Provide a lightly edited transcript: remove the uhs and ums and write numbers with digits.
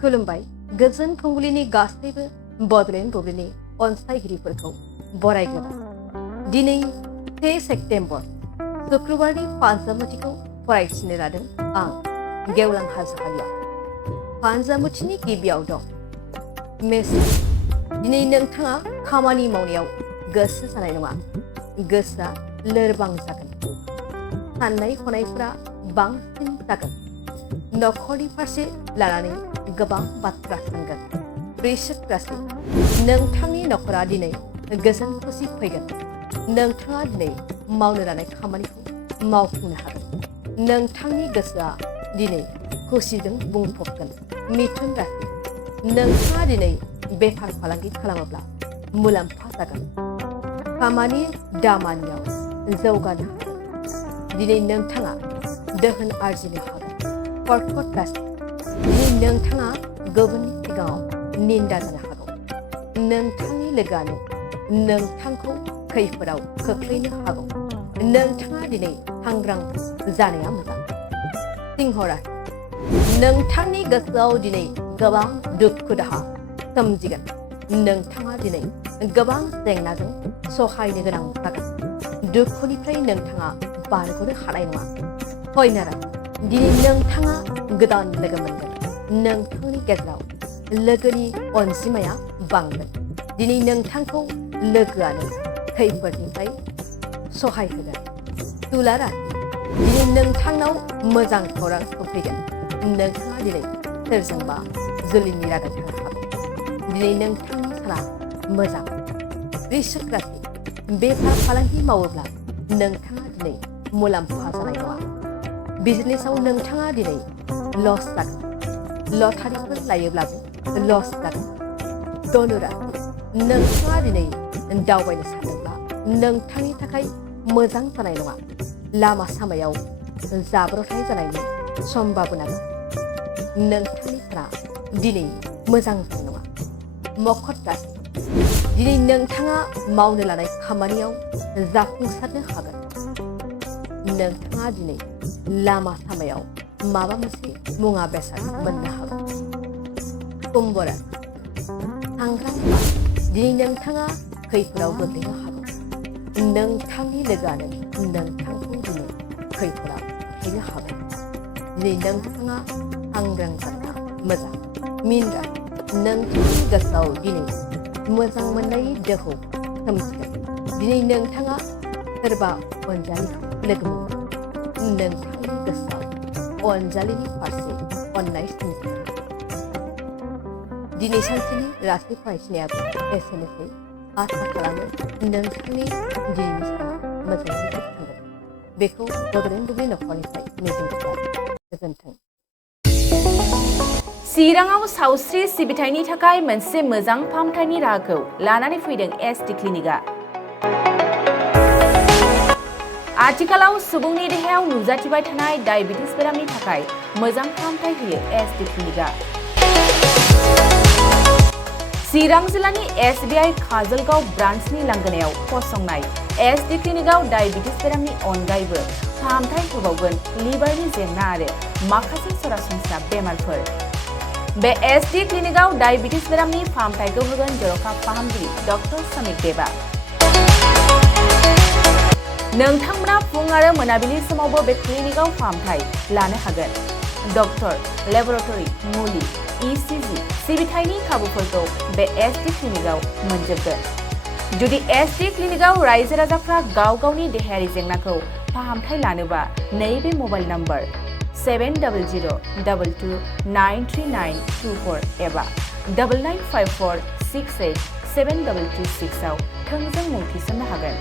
खुलुमबाय गोजोन फुंबिलिनि गासैबो बड'लेण्ड बुब्लिनि अनसायगिरिफोरखौ बरायग्रोबाय। दिनै 1 सेप्तेम्बर शुक्रबारनि पान्जामुथिखौ फरायथिनो लादों आं गेवलां हाजोहारिया। पान्जामुथिनि गिबियाव दं मेसेज। दिनै नोंथाङा खामानि मावनायाव गोसो जानाय नङा। गोसोआ लोरबां जागोन। साननाय हनायफोरा बांसिन जागोन। नखरनि फारसे लानानै गोबां बाथ्रा सानगोन। वृश्चिक राशि, नोंथांनि नखरा दिनै गोजोन खुसि फैगोन। नोंथाङा दिनै मावनो लानाय खामानिखौ मावफुंनो हागोन। नोंथांनि गोसोआ दिनै खुसिजों बुंफबगोन। मिथुन राशि, नोंथाङा दिनै बेफार फालांगि खालामोब्ला मुलाम्फा जागोन। खामानि दामानियाव जौगानो हागोन। दिनै नोंथाङा दोहोन आरजिनो हागोन। कर्कट राशि, दिनै नोंथाङा गुबुननि सिगाङाव निन्दा जानो हागौ। नोंथांनि लोगोआनो नोंथांखौ खैफोदाव खोख्लैनो हागौ। नोंथाङा दिनै सांग्रां जानाया मोजां। सिंह राशि, नोंथांनि गोसोआव दिनै गोबां दुखु दाहा सोमजिगोन। नोंथाङा दिनै गोबां जेंनाजों सहायनो गोनां जागोन। दुखुनिफ्राय नोंथाङा बारग'नो हानाय नङा। कन्या राशि, दिनै नोंथाङा गोदान लोगो मोनगोन। नोंथांनि गेजेराव लोगोनि अनजिमाया बांगोन। दिनै नोंथांखौ लोगोआनो खैफोदनिफ्राय सहाय होगोन। तुला राशि, दिनै नोंथांनाव मोजां खौरां सफैगोन। नोंथाङा दिनै सोरजोंबा जुलिनि रादाय होनो हागौ। दिनै नोंथांनि साना मोजां। वृश्चिक राशि, बेफार फालांगि मावोब्ला नोंथाङा दिनै मुलाम्फा जानाय नङा। बिजनेसाव नोंथाङा दिनै लस जागोन। लटारिफोर लायोब्लाबो लस जागोन। धनु राशि, नोंथाङा दिनै दावबायनो सानदोंब्ला नोंथांनि थाखाय मोजां जानाय नङा। लामा सामायाव जाब्रबथाय जानायनि सम्भाबना दं। नोंथांनि साना दिनै मोजां जानाय नङा। मकर राशि, दिनै नोंथाङा मावनो लानाय खामानियाव जाफुंसारनो हागोन। नोंथाङा दिनै लामा सामायाव माबा मोनसे मुवा बेसाद मोननो हागौ। कुम्भ राशि, सांग्रां जा। दिनै नोंथाङा खैफोदाव गोग्लैनो हागौ। नोंथांनि लोगोआनो नोंथांखौ दिनै खैफोदाव खोख्लैनो हागौ। दिनै नोंथाङा सांग्रां जानाया मोजां। मीन राशि, नोंथांनि गोसोआव दिनै मोजां मोननायनि दोहौ सोमजिगोन। दिनै नोंथाङा सोरबा अनजालिखौ लोगो मोनगोन। नोंथांनि गोसोआव अनजालिनि फारसे अननाय सोमजिगोन। दिनै सानसेनि राशि फरायथिनायाबो एसेनोसै। आसा खालामो नोंथांनि दिनैनि साना मोजाङै थांगोन। बेखौ बड'लेण्ड बुब्लि नखरनिफ्राय मिजिंथिबाय। गोजोन्थों। चिराङाव सावस्रि सिबिथायनि थाखाय मोनसे मोजां फाहामथायनि राहाखौ लानानै फैदों SD क्लिनिकआ। आथिखालाव सुबुंनि देहायाव नुजाथिबाय थानाय डायबिटिस बेरामनि थाखाय मोजां फाहामथाय होयो SD क्लिनिकआ। चिरां जिल्लानि SBI काजलगाव ब्रान्चनि लांगोनायाव फसंनाय SD क्लिनिकआव डायबिटिस बेरामनि अनगायैबो फाहामथाय होबावगोन लिभारनि जेंना आरो माखासे सरासनस्रा बेमारफोर। बे SD क्लिनिकआव डायबिटिस बेरामनि फाहामथायखौ होगोन जर'खा फाहामगिरि डक्टर समिक देबा। नोंथांमोना फुं आरो मोनाबिलि समावबो बे क्लिनिकआव फाहामथाय लानो हागोन। डक्टर, लेबरेटरि, मुलि, ECG सिबिथायनि खाबुफोरखौ बे SD क्लिनिकआव मोनजोबगोन। जुदि SD क्लिनिकआव रायजो राजाफ्रा गाव गावनि देहायारि जेंनाखौ फाहामथाय लानोबा नैबे मबाइल नम्बर 7002293924 एबा 9954687226 आव थोंजों मुं थिसननो हागोन।